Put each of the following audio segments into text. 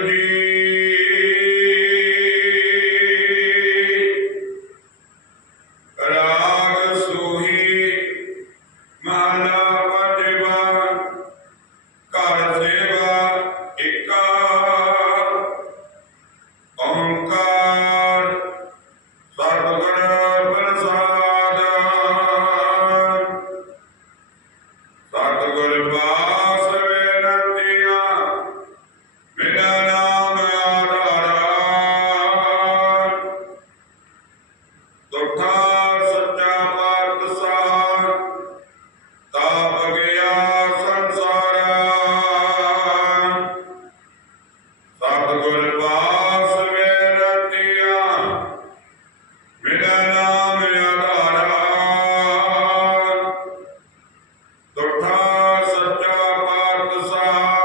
Lord.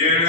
Dear